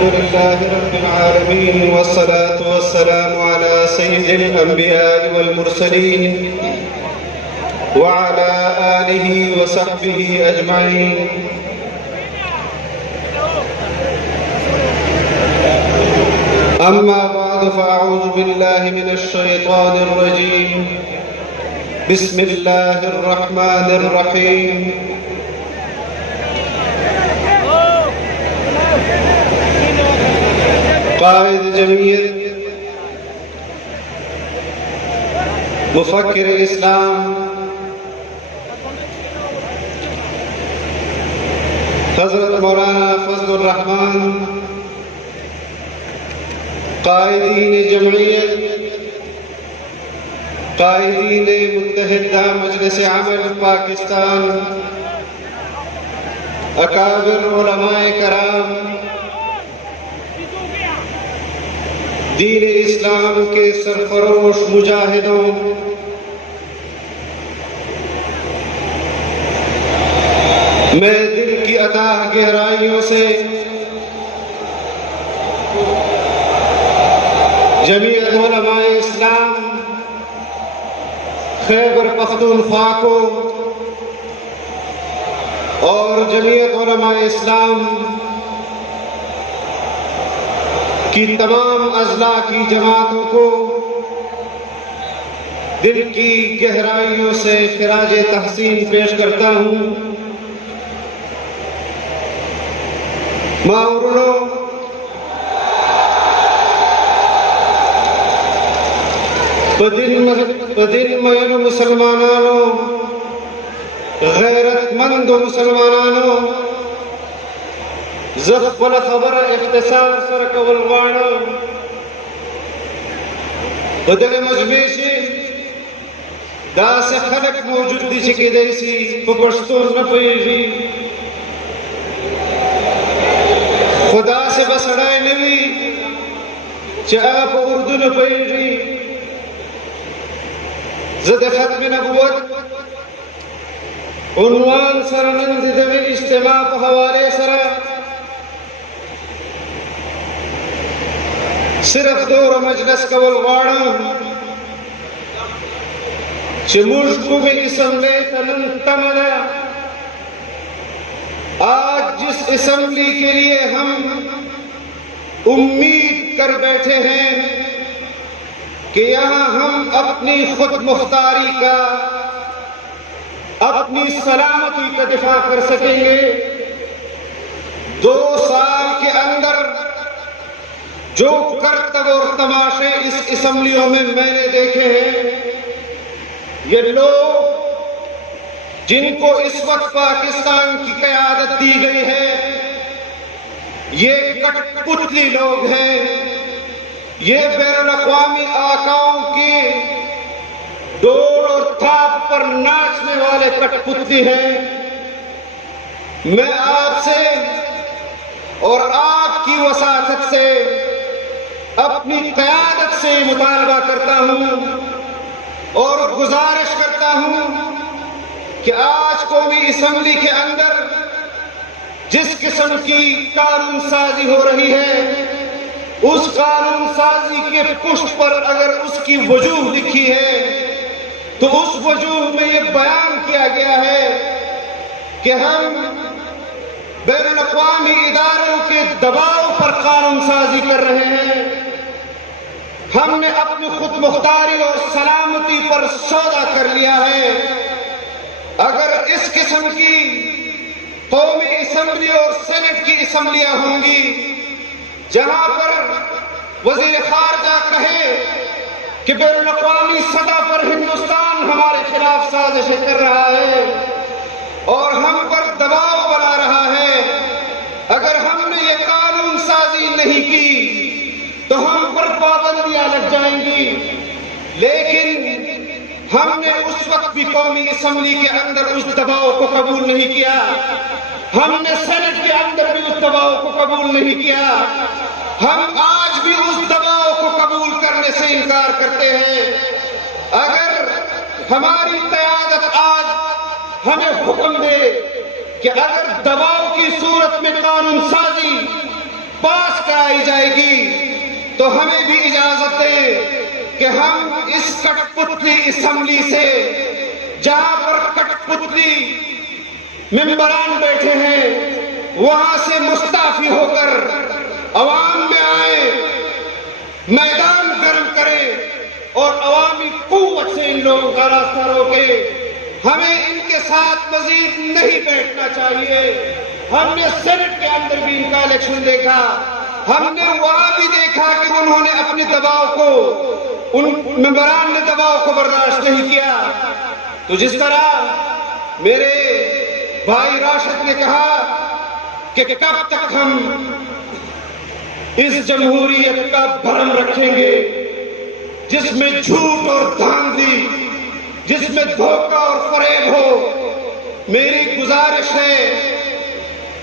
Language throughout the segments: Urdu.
الحمد لله رب العالمين والصلاة والسلام على سيد الأنبياء والمرسلين وعلى آله وصحبه أجمعين. أما بعد فأعوذ بالله من الشيطان الرجيم. بسم الله الرحمن الرحيم. قائد جمعیت مفکر اسلام حضرت مولانا فضل الرحمن، قائدین جمعیت، قائدین متحدہ مجلس عمل پاکستان، اکابر علماء کرام، دین اسلام کے سرفروش مجاہدوں، میں دل کی اتاہ گہرائیوں سے جمعیت علماء اسلام خیبر پختونخوا کو اور جمعیت علماء اسلام کی تمام اضلاع کی جماعتوں کو دل کی گہرائیوں سے خراج تحسین پیش کرتا ہوں. ماورنو بدن مین مسلمانانو، غیرت مند مسلمانانو، زخبل خبر اختصار سر کول غواړم. په دغه مجمع کې داسې خلک موجود دي چې کېدای شي په پښتو نه پوهېږي، خو داسې به سړی نه وي چې هغه په اردو نه پوهېږي. زه د ختم نبوت عنوان سره نن د دغه اجتماع په حوالې سره صرف دور مجلس کول غواړم چې موږ کومې اسمبلی ته نن تمه ده. آج جس اسمبلی کے لیے ہم امید کر بیٹھے ہیں کہ یہاں ہم اپنی خود مختاری کا، اپنی سلامتی کا دفاع کر سکیں گے. 2 سال کے اندر جو کرتب اور تماشے اس اسمبلیوں میں نے دیکھے ہیں، یہ لوگ جن کو اس وقت پاکستان کی قیادت دی گئی ہے، یہ کٹ پتلی لوگ ہیں، یہ بین الاقوامی آقاؤں کی ڈور اور تھاپ پر ناچنے والے کٹ پتلی ہیں. میں آپ سے اور آپ کی وساطت سے، اپنی قیادت سے مطالبہ کرتا ہوں اور گزارش کرتا ہوں کہ آج قومی اسمبلی کے اندر جس قسم کی قانون سازی ہو رہی ہے، اس قانون سازی کے پشت پر اگر اس کی وجوہ لکھی ہے تو اس وجوہ میں یہ بیان کیا گیا ہے کہ ہم بین الاقوامی اداروں کے دباؤ پر قانون سازی کر رہے ہیں. ہم نے اپنی خود مختاری اور سلامتی پر سودا کر لیا ہے. اگر اس قسم کی قومی اسمبلی اور سینٹ کی اسمبلیاں ہوں گی جہاں پر وزیر خارجہ کہے کہ بین الاقوامی سطح پر ہندوستان ہمارے خلاف سازشیں کر رہا ہے اور ہم پر دباؤ بنا رہا ہے، اگر ہم نے یہ قانون سازی نہیں کی تو ہم پر پابندیاں لگ جائیں گی. لیکن ہم نے اس وقت بھی قومی اسمبلی کے اندر اس دباؤ کو قبول نہیں کیا، ہم نے سینٹ کے اندر بھی اس دباؤ کو قبول نہیں کیا. ہم آج بھی اس دباؤ کو قبول کرنے سے انکار کرتے ہیں. اگر ہماری قیادت آج ہمیں حکم دے کہ اگر دباؤ کی صورت میں قانون سازی پاس کرائی جائے گی تو ہمیں بھی اجازت دیں کہ ہم اس کٹ پتلی اسمبلی سے، جہاں پر کٹ پتلی ممبران بیٹھے ہیں، وہاں سے مستعفی ہو کر عوام میں آئیں، میدان گرم کریں اور عوامی قوت سے ان لوگوں کا راستہ روکیں۔ ہمیں ان کے ساتھ مزید نہیں بیٹھنا چاہیے۔ ہم نے سینٹ کے اندر بھی ان کا الیکشن دیکھا، ہم نے وہاں بھی دیکھا کہ انہوں نے اپنے دباؤ کو، ان ممبران نے دباؤ کو برداشت نہیں کیا۔ تو جس طرح میرے بھائی راشد نے کہا کہ کب تک ہم اس جمہوریت کا بھرم رکھیں گے جس میں جھوٹ اور دھاندلی، جس میں دھوکہ اور فریب ہو۔ میری گزارش ہے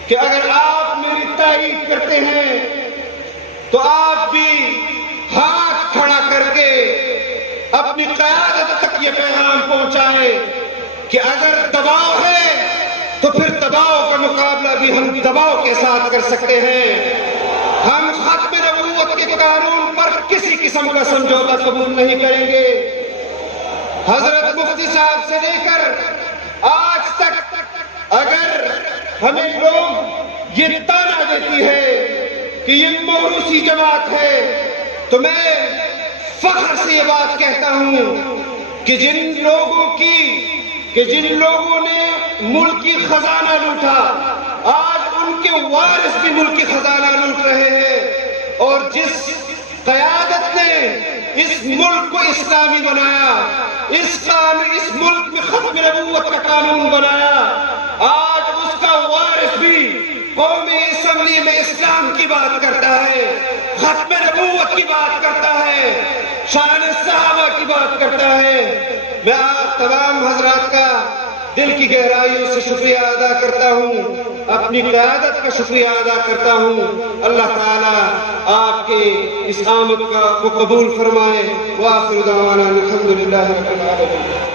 کہ اگر آپ میری تائید کرتے ہیں تو آپ بھی ہاتھ کھڑا کر کے اپنی قیادت تک یہ پیغام پہنچائیں کہ اگر دباؤ ہے تو پھر دباؤ کا مقابلہ بھی ہم دباؤ کے ساتھ کر سکتے ہیں۔ ہم ختم نبوت کے قانون پر کسی قسم کا سمجھوتا قبول نہیں کریں گے۔ حضرت مفتی صاحب سے لے کر آج تک اگر ہمیں لوگ یہ تانا دیتی ہے کہ یہ موروثی جماعت ہے، تو میں فخر سے یہ بات کہتا ہوں کہ جن لوگوں نے ملکی خزانہ لوٹا، آج ان کے وارث بھی ملکی خزانہ لوٹ رہے ہیں، اور جس قیادت نے اس ملک کو اسلامی بنایا، اس ملک میں ختم نبوت کا قانون بنایا، آج اس کا وارث بھی قومی اسمبلی میں اسلام کی بات کرتا ہے، ختم نبوت کی بات کرتا ہے، شان صحابہ کی بات کرتا ہے۔ میں آپ تمام حضرات کا دل کی گہرائیوں سے شکریہ ادا کرتا ہوں، اپنی قیادت کا شکریہ ادا کرتا ہوں۔ اللہ تعالیٰ آپ کے اس آمد کو قبول فرمائے۔ وآخر دعوانا الحمدللہ رب العالمین۔